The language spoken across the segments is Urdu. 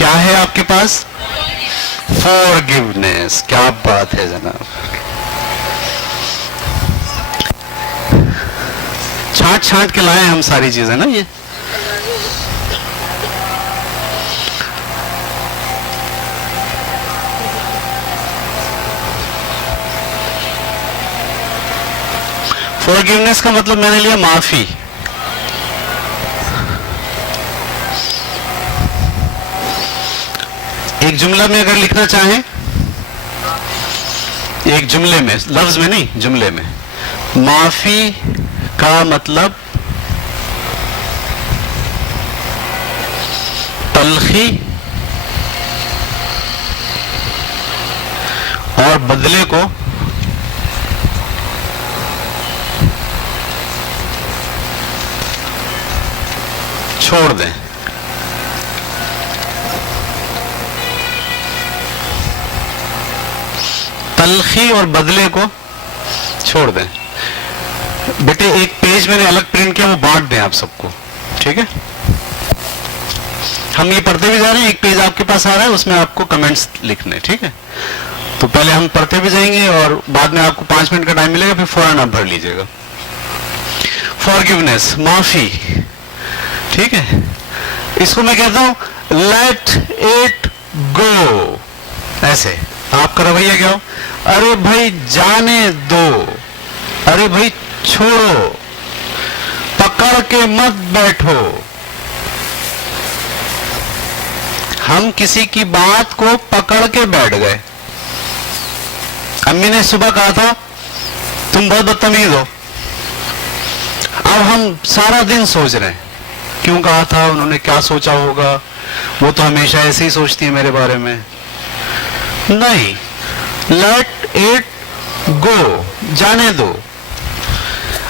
کیا ہے آپ کے پاس؟ فارگیونیس. کیا بات ہے جناب. چھانٹ چھانٹ کے لائے ہم ساری چیزیں نا. یہ فارگیونیس کا مطلب میں نے لیا معافی. ایک جملہ میں اگر لکھنا چاہیں، ایک جملے میں، لفظ میں نہیں، جملے میں، معافی کا مطلب تلخی اور بدلے کو چھوڑ دیں. تلخی اور بدلے کو چھوڑ دیں. بیٹے ایک پیج میں نے الگ پرنٹ کیا، وہ بانٹ دیں آپ سب کو. ٹھیک ہے، ہم یہ پڑھتے بھی جا رہے ہیں. ایک پیج آپ کے پاس آ رہا ہے، اس میں آپ کو کمنٹس لکھنے. ٹھیک ہے، تو پہلے ہم پڑھتے بھی جائیں گے اور بعد میں آپ کو 5 منٹ کا ٹائم ملے گا، پھر فوراً آپ بھر لیجیے گا. فارگیونیس، معافی. ٹھیک ہے، اس کو میں کہتا ہوں لیٹ اٹ گو. ایسے آپ کا رویہ کیا ہو؟ ارے بھائی جانے دو، ارے بھائی چھوڑو، پکڑ کے مت بیٹھو. ہم کسی کی بات کو پکڑ کے بیٹھ گئے. امی نے صبح کہا تھا تم بہت بدتمیز ہو. اب ہم سارا دن سوچ رہے ہیں کیوں کہا تھا، انہوں نے کیا سوچا ہوگا، وہ تو ہمیشہ ایسے ہی سوچتی ہے میرے بارے میں. نہیں، لیٹ اٹ گو، جانے دو.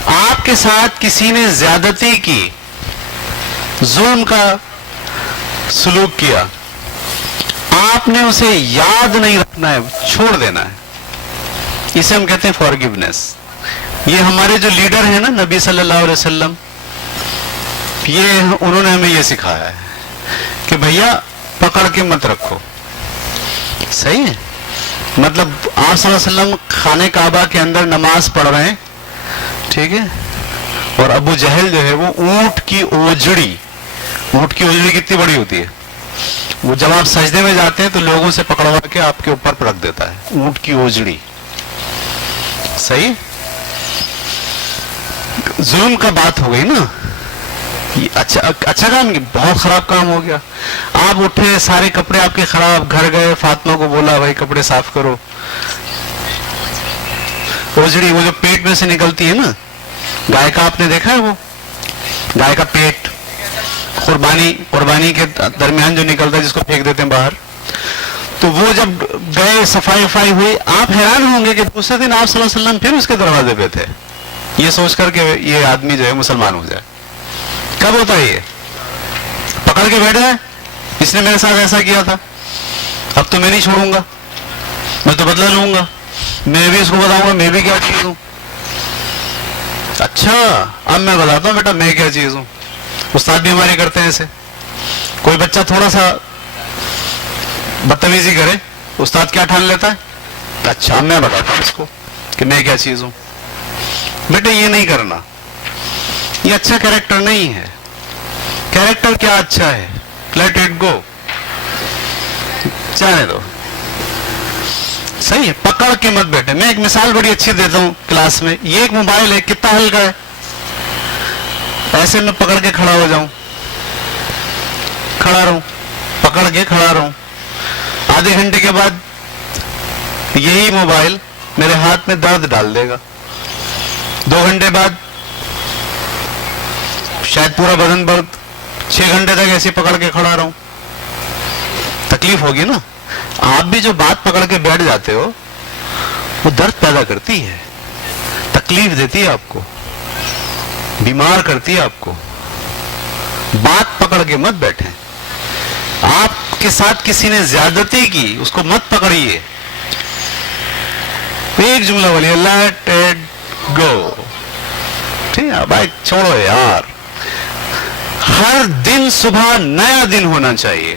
آپ کے ساتھ کسی نے زیادتی کی، ظلم کا سلوک کیا، آپ نے اسے یاد نہیں رکھنا ہے، چھوڑ دینا ہے. اسے ہم کہتے ہیں فارگیونیس. یہ ہمارے جو لیڈر ہیں نا نبی صلی اللہ علیہ وسلم، یہ انہوں نے ہمیں یہ سکھایا ہے کہ بھیا پکڑ کے مت رکھو. صحیح ہے، مطلب آپ صلی اللہ علیہ وسلم خانہ کعبہ کے اندر نماز پڑھ رہے ہیں. ٹھیک ہے، اور ابو جہل جو ہے وہ اونٹ کی اوجڑی کتنی بڑی ہوتی ہے، وہ جب آپ سجدے میں جاتے ہیں تو لوگوں سے پکڑوا کے آپ کے اوپر رکھ دیتا ہے. اونٹ کی اوجڑی. صحیح، ظلم کا بات ہو گئی نا. اچھا کام، بہت خراب کام ہو گیا. آپ اٹھے، سارے کپڑے آپ کے خراب، گھر گئے، فاطمہ کو بولا بھائی کپڑے صاف کرو. اوجڑی وہ جو پیٹ میں سے نکلتی ہے نا، گائے کا آپ نے دیکھا ہے، وہ گائے کا پیٹ قربانی کے درمیان جو نکلتا ہے، جس کو پھینک دیتے ہیں باہر. تو وہ جب گئے، صفائی ہوئی، آپ حیران ہوں گے کہ دوسرے دن آپ صلی اللہ علیہ وسلم پھر اس کے دروازے پہ تھے، یہ سوچ کر کہ یہ آدمی جو ہے مسلمان ہو جائے. کب ہوتا ہے یہ؟ پکڑ کے بیٹھ جائے، اس نے میرے ساتھ ایسا کیا تھا، اب تو میں نہیں چھوڑوں گا، میں تو بدلہ لوں گا، میں بھی اس کو بتاؤں گا میں بھی کیا چیز ہوں. اچھا اب میں بتاتا ہوں بیٹا میں کیا چیز ہوں. استاد بھی ہمارے کرتے ہیں ایسے. کوئی بچہ تھوڑا سا بدتمیزی کرے، استاد کیا ٹھان لیتا ہے؟ اچھا میں بتاتا ہوں اس کو کہ میں کیا چیز ہوں. بیٹے یہ نہیں کرنا، یہ اچھا کیریکٹر نہیں ہے. کیریکٹر کیا اچھا ہے؟ لیٹ اٹ گو، جانے دو. صحیح ہے، پکڑ کے مت بیٹھے. میں ایک مثال بڑی اچھی دیتا ہوں کلاس میں. یہ ایک موبائل ہے، کتنا ہلکا ہے. ایسے میں پکڑ کے کھڑا ہو جاؤں، کھڑا رہوں، پکڑ کے کھڑا رہوں، آدھے گھنٹے کے بعد یہی موبائل میرے ہاتھ میں درد ڈال دے گا. 2 گھنٹے بعد شاید پورا بدن درد. 6 گھنٹے تک ایسے پکڑ کے کھڑا رہوں، تکلیف ہوگی نا. آپ بھی جو بات پکڑ کے بیٹھ جاتے ہو وہ درد پیدا کرتی ہے، تکلیف دیتی ہے آپ کو، بیمار کرتی ہے آپ کو. بات پکڑ کے مت بیٹھیں. آپ کے ساتھ کسی نے زیادتی کی، اس کو مت پکڑیے. ایک جملہ بولیے، لیٹ اٹ گو. ٹھیک ہے بھائی، چھوڑو یار. ہر دن صبح نیا دن ہونا چاہیے.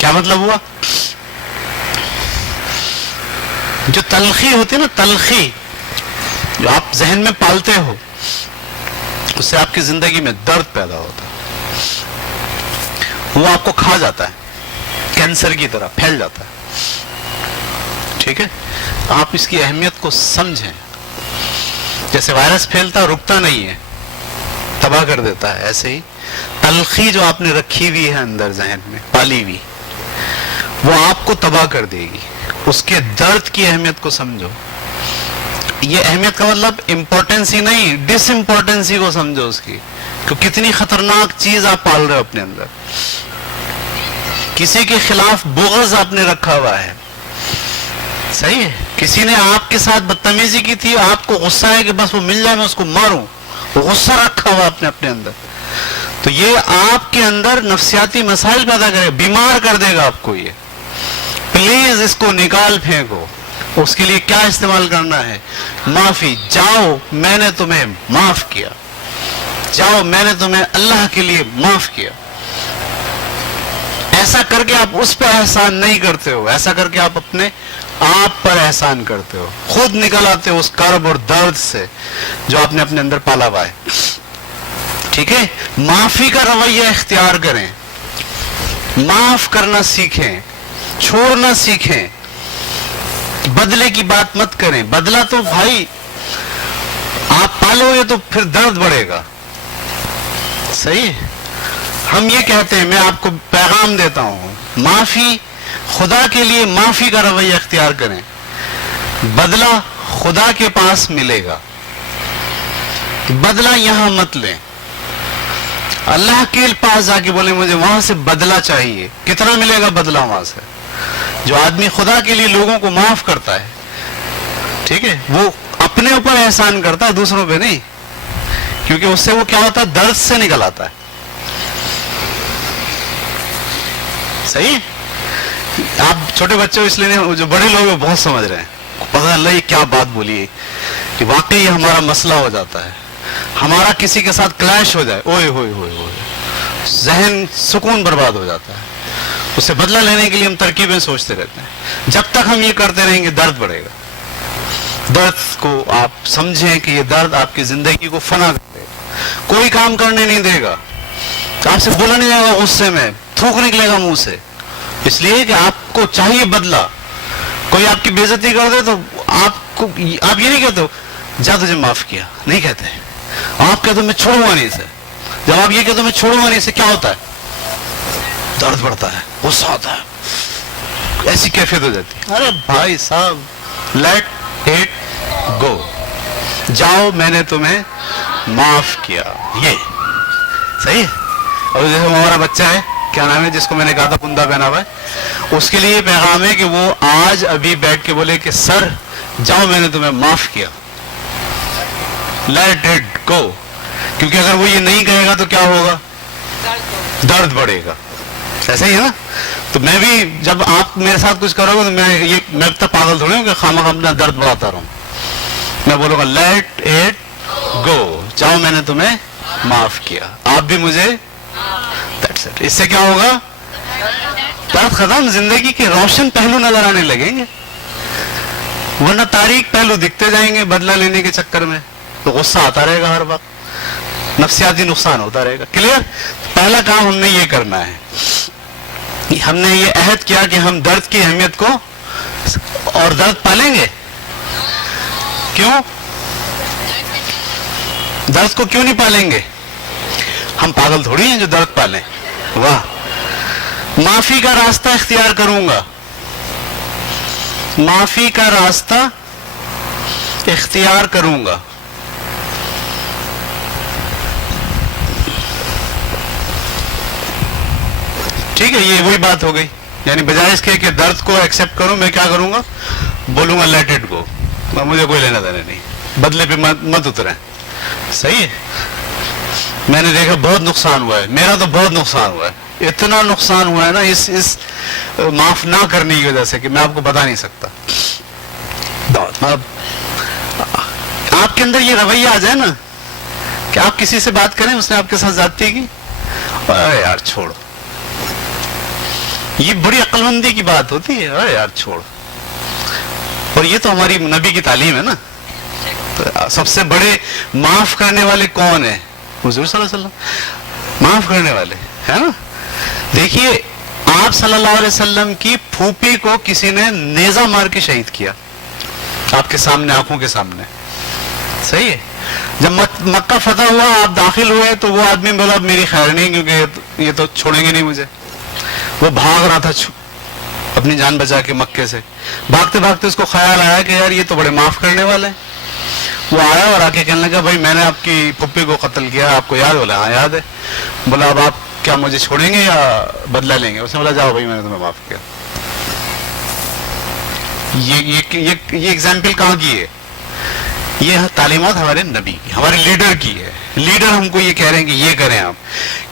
کیا مطلب ہوا؟ جو تلخی ہوتی ہے نا، تلخی جو آپ ذہن میں پالتے ہو، اس سے آپ کی زندگی میں درد پیدا ہوتا ہے، وہ آپ کو کھا جاتا ہے، کینسر کی طرح پھیل جاتا ہے. ٹھیک ہے، آپ اس کی اہمیت کو سمجھیں. جیسے وائرس پھیلتا رکتا نہیں ہے، تباہ کر دیتا ہے، ایسے ہی تلخی جو آپ نے رکھی ہوئی ہے اندر ذہن میں پالی ہوئی، وہ آپ کو تباہ کر دے گی. اس کے درد کی اہمیت کو سمجھو. یہ اہمیت کا مطلب امپورٹنس ہی نہیں، ڈس امپورٹنس ہی کو سمجھو اس کی، کہ کتنی خطرناک چیز آپ پال رہے ہو اپنے اندر. کسی کے خلاف بغض آپ نے رکھا ہوا ہے، صحیح ہے. کسی نے آپ کے ساتھ بدتمیزی کی تھی، آپ کو غصہ ہے کہ بس وہ مل جائے میں اس کو ماروں، وہ غصہ رکھا ہوا آپ نے اپنے اندر. تو یہ آپ کے اندر نفسیاتی مسائل پیدا کرے، بیمار کر دے گا آپ کو. یہ پلیز اس کو نکال پھینکو. اس کے لیے کیا استعمال کرنا ہے؟ معافی. جاؤ میں نے تمہیں معاف کیا، جاؤ میں نے تمہیں اللہ کے لیے معاف کیا. ایسا کر کے آپ اس پہ احسان نہیں کرتے ہو، ایسا کر کے آپ اپنے آپ پر احسان کرتے ہو، خود نکل آتے ہو اس کرب اور درد سے جو آپ نے اپنے اندر پالا ہوا ہے. ٹھیک ہے، معافی کا رویہ اختیار کریں، معاف کرنا سیکھیں، چھوڑنا سیکھیں. بدلے کی بات مت کریں. بدلہ تو بھائی آپ پالو گے تو پھر درد بڑھے گا. صحیح ہے. ہم یہ کہتے ہیں، میں آپ کو پیغام دیتا ہوں، معافی خدا کے لیے معافی کا رویہ اختیار کریں. بدلہ خدا کے پاس ملے گا، بدلہ یہاں مت لیں. اللہ کے پاس جا کے بولیں مجھے وہاں سے بدلہ چاہیے. کتنا ملے گا بدلہ وہاں سے؟ جو آدمی خدا کے لیے لوگوں کو معاف کرتا ہے، ٹھیک ہے، وہ اپنے اوپر احسان کرتا ہے، دوسروں پہ نہیں. کیونکہ اس سے وہ کیا ہوتا ہے؟ درد سے نکل آتا ہے. صحیح. آپ چھوٹے بچے اس لیے، جو بڑے لوگ ہیں بہت سمجھ رہے ہیں، پتہ اللہ یہ کیا بات بولی ہے، کہ واقعی ہمارا مسئلہ ہو جاتا ہے. ہمارا کسی کے ساتھ کلیش ہو جائے، اوئے ہوئے ہوئے ہوئے، ذہن سکون برباد ہو جاتا ہے. اس سے بدلہ لینے کے لیے ہم ترکیبیں سوچتے رہتے ہیں. جب تک ہم یہ کرتے رہیں گے درد بڑھے گا. درد کو آپ سمجھیں کہ یہ درد آپ کی زندگی کو فنا کر دے گا، کوئی کام کرنے نہیں دے گا، آپ سے بولا نہیں جائے گا، غصے میں تھوک نکلے گا منہ سے. اس لیے کہ آپ کو چاہیے بدلہ. کوئی آپ کی بے عزتی کر دے تو آپ یہ نہیں کہتے ہو جا تجھے معاف کیا، نہیں کہتے. آپ کہتے ہو میں چھوڑوں گا نہیں اسے. جب آپ یہ کہتے ہو میں چھوڑوں گا نہیں اسے، کیا ہوتا ہے؟ درد بڑھتا ہے، غصہ آتا ہے، ایسی کیفیت ہو جاتی ہے. ارے بھائی صاحب، لیٹ اٹ گو. جاؤ میں نے تمہیں معاف کیا. یہ صحیح ہے. اور جیسے ہمارا بچہ ہے، کیا نام ہے جس کو میں نے کہا تھا کندہ پہنا ہوا ہے، اس کے لیے پیغام ہے کہ وہ آج ابھی بیٹھ کے بولے کہ سر جاؤ میں نے تمہیں معاف کیا. Late it go. کیونکہ اگر وہ یہ نہیں کہے گا تو کیا ہوگا؟ درد بڑھے گا. ایسا ہی ہے نا. تو میں بھی جب آپ میرے ساتھ کچھ کرو گے تو میں تو پاگل تھوڑی ہوں کہ خامخواہ اپنا درد بڑھاتا رہوں. میں بولوں گا لیٹ اٹ گو، جاؤ میں نے تمہیں معاف کیا، آپ بھی مجھے. اس سے کیا ہوگا؟ درد ختم. زندگی کے روشن پہلو نظر آنے لگیں گے، ورنہ تاریک پہلو دکھتے جائیں گے. بدلہ لینے کے چکر میں تو غصہ آتا رہے گا ہر وقت، نفسیاتی نقصان ہوتا رہے گا. کلیئر. پہلا کام ہم نے یہ کرنا ہے، ہم نے یہ عہد کیا کہ ہم درد کی اہمیت کو اور درد پالیں گے. کیوں؟ درد کو کیوں نہیں پالیں گے؟ ہم پاگل تھوڑی ہیں جو درد پالیں. واہ. معافی کا راستہ اختیار کروں گا، معافی کا راستہ اختیار کروں گا. ٹھیک ہے، یہ وہی بات ہو گئی. یعنی بجائے اس کے کہ درد کو ایکسپٹ کروں، میں کیا کروں گا؟ بولوں گا لیٹ اٹ گو. مجھے کوئی لینا دینا نہیں، بدلے پہ مت اتریں. صحیح ہے. میں نے دیکھا بہت نقصان ہوا ہے، میرا تو بہت نقصان ہوا ہے. اتنا نقصان ہوا ہے نا اس معاف نہ کرنے کی وجہ سے کہ میں آپ کو بتا نہیں سکتا. آپ کے اندر یہ رویہ آ جائے نا کہ آپ کسی سے بات کریں، اس نے آپ کے ساتھ زیادتی کی، ارے یار چھوڑو، یہ بڑی عقلمندی کی بات ہوتی ہے. ارے یار چھوڑ. اور یہ تو ہماری نبی کی تعلیم ہے نا. سب سے بڑے معاف کرنے والے کون ہیں؟ حضور صلی اللہ علیہ وسلم معاف کرنے والے ہے نا. دیکھیے آپ صلی اللہ علیہ وسلم کی پھوپھی کو کسی نے نیزہ مار کے شہید کیا آپ کے سامنے، آنکھوں کے سامنے. صحیح ہے. جب مکہ فتح ہوا آپ داخل ہوئے تو وہ آدمی بولا اب میری خیر نہیں، کیونکہ یہ تو چھوڑیں گے نہیں مجھے. وہ بھاگ رہا تھا اپنی جان بچا کے مکے سے. بھاگتے بھاگتے اس کو خیال آیا کہ یار یہ تو بڑے معاف کرنے والے ہیں. وہ آیا اور آ کے کہنے لگا بھائی میں نے آپ کی پھپھی کو قتل کیا، آپ کو یاد؟ بولا ہاں یاد ہے. بولا اب آپ کیا مجھے چھوڑیں گے یا بدلہ لیں گے؟ اس نے بولا جاؤ بھائی میں نے تمہیں معاف کیا. یہ ایگزامپل کہاں کی ہے؟ یہ تعلیمات ہمارے نبی کی، ہمارے لیڈر کی ہے. لیڈر ہم کو یہ کہہ رہے ہیں کہ یہ کریں آپ.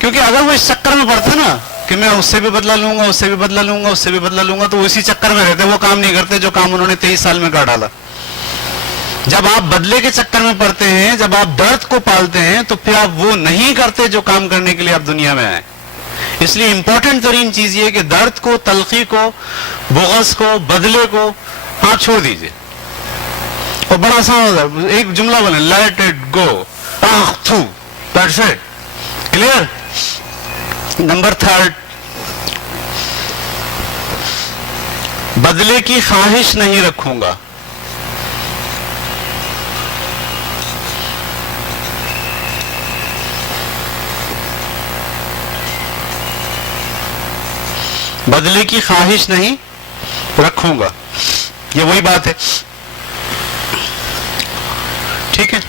کیونکہ اگر وہ اس چکر میں پڑتا نا کہ میں اس سے بھی بدلہ لوں گا، اس سے بھی بدلہ لوں گا، اس سے بھی بدلہ لوں گا، تو وہ اسی چکر میں رہتے، وہ کام نہیں کرتے جو کام انہوں نے 23 سال میں کر ڈالا. جب آپ بدلے کے چکر میں پڑتے ہیں، جب آپ درد کو پالتے ہیں، تو پھر آپ وہ نہیں کرتے جو کام کرنے کے لیے آپ دنیا میں آئے. اس لیے امپورٹنٹ ترین چیز یہ کہ درد کو، تلخی کو، بغض کو، بدلے کو آپ چھوڑ دیجئے. اور بڑا آسان ہوتا ہے، ایک جملہ بولیں late it go, that's it. Clear. Number 3، بدلے کی خواہش نہیں رکھوں گا. بدلے کی خواہش نہیں رکھوں گا. یہ وہی بات ہے. ٹھیک ہے.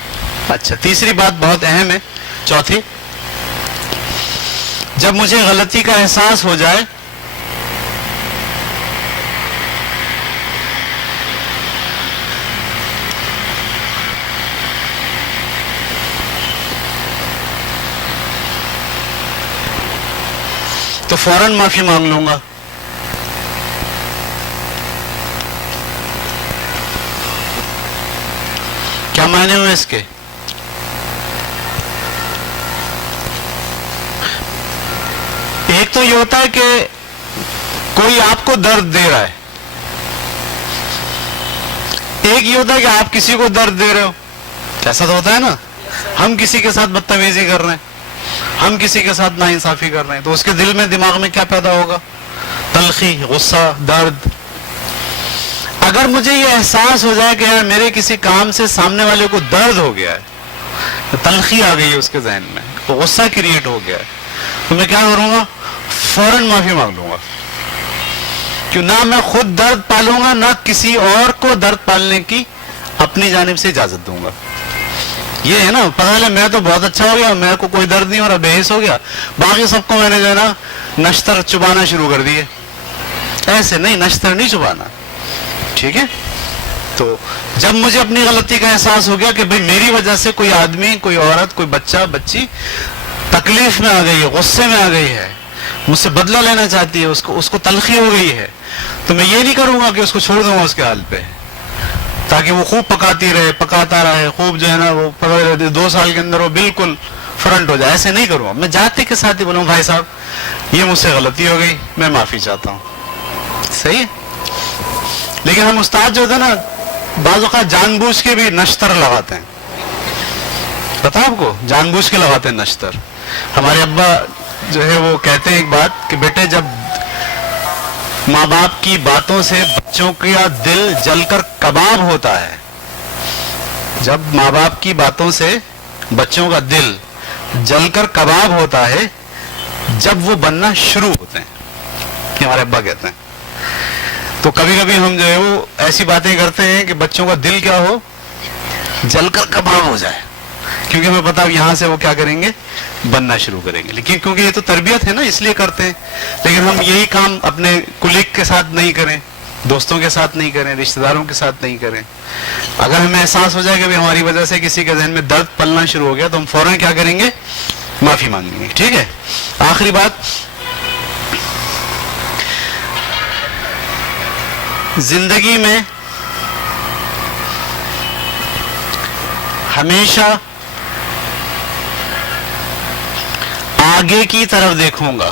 اچھا تیسری بات بہت اہم ہے، چوتھی، جب مجھے غلطی کا احساس ہو جائے تو فوراً معافی مانگ لوں گا. کیا معنی ہوئے اس کے؟ ایک تو یہ ہوتا ہے کہ کوئی آپ کو درد دے رہا ہے، ایک یہ ہوتا ہے کہ آپ کسی کو درد دے رہے ہو. ایسا تو ہوتا ہے نا. ہم کسی کے ساتھ بدتمیزی کر رہے ہیں، ہم کسی کے ساتھ ناانصافی کر رہے ہیں، تو اس کے دل میں، دماغ میں کیا پیدا ہوگا؟ تلخی، غصہ، درد. اگر مجھے یہ احساس ہو جائے کہ یار میرے کسی کام سے سامنے والے کو درد ہو گیا ہے، تلخی آ گئی ہے اس کے ذہن میں، غصہ کریٹ ہو گیا ہے، تو میں کیا کروں گا؟ فوراً معافی مانگ لوں گا. کیوں نہ میں خود درد پالوں گا، نہ کسی اور کو درد پالنے کی اپنی جانب سے اجازت دوں گا. یہ ہے نا، پتہ چلے میں تو بہت اچھا ہو گیا، میرے کو کوئی درد نہیں ہو رہا، بے حس ہو گیا، باقی سب کو میں نے جو ہے نا نشتر چبانا شروع کر دیے. ایسے نہیں، نشتر نہیں چبانا. ٹھیک ہے. تو جب مجھے اپنی غلطی کا احساس ہو گیا کہ بھئی میری وجہ سے کوئی آدمی، کوئی عورت، کوئی بچہ، بچی تکلیف میں آ گئی ہے، غصے میں آ گئی ہے، مجھ سے بدلہ لینا چاہتی ہے، اس کو تلخی ہو گئی ہے، تو میں یہ نہیں کروں گا کہ اس کو چھوڑ دوں گا اس کے حال پہ، تاکہ وہ خوب پکاتی رہے، پکاتا رہے، خوب جو ہے نا وہ 2 سال کے اندر وہ بالکل فرنٹ ہو جائے. ایسے نہیں کروں گا. میں جاتے کے ساتھ ہی بولوں بھائی صاحب یہ مجھ سے غلطی ہو گئی، میں معافی چاہتا ہوں. صحیح ہے. لیکن ہم استاد جو ہوتے ہیں نا، بعض اوقات جان بوجھ کے بھی نشتر لگاتے ہیں. پتا آپ کو؟ جان بوجھ کے لگاتے ہیں نشتر. ہمارے ابا جو ہے وہ کہتے ہیں ایک بات کہ بیٹے جب ماں باپ کی باتوں سے بچوں کا دل جل کر کباب ہوتا ہے، جب ماں باپ کی باتوں سے بچوں کا دل جل کر کباب ہوتا ہے، جب وہ بننا شروع ہوتے ہیں، یہ ہمارے ابا کہتے ہیں. تو کبھی کبھی ہم جو ہے وہ ایسی باتیں کرتے ہیں کہ بچوں کا دل کیا ہو، جل کر کباب ہو جائے، کیونکہ ہمیں پتا یہاں سے وہ کیا کریں گے، بننا شروع کریں گے. لیکن کیونکہ یہ تو تربیت ہے نا، اس لیے کرتے ہیں. لیکن ہم یہی کام اپنے کلیگ کے ساتھ نہیں کریں، دوستوں کے ساتھ نہیں کریں، رشتہ داروں کے ساتھ نہیں کریں. اگر ہمیں احساس ہو جائے کہ ہماری وجہ سے کسی کے ذہن میں درد پلنا شروع ہو گیا، تو ہم فوراً کیا کریں گے؟ معافی مانگیں گے. ٹھیک ہے. آخری بات، زندگی میں ہمیشہ آگے کی طرف دیکھوں گا.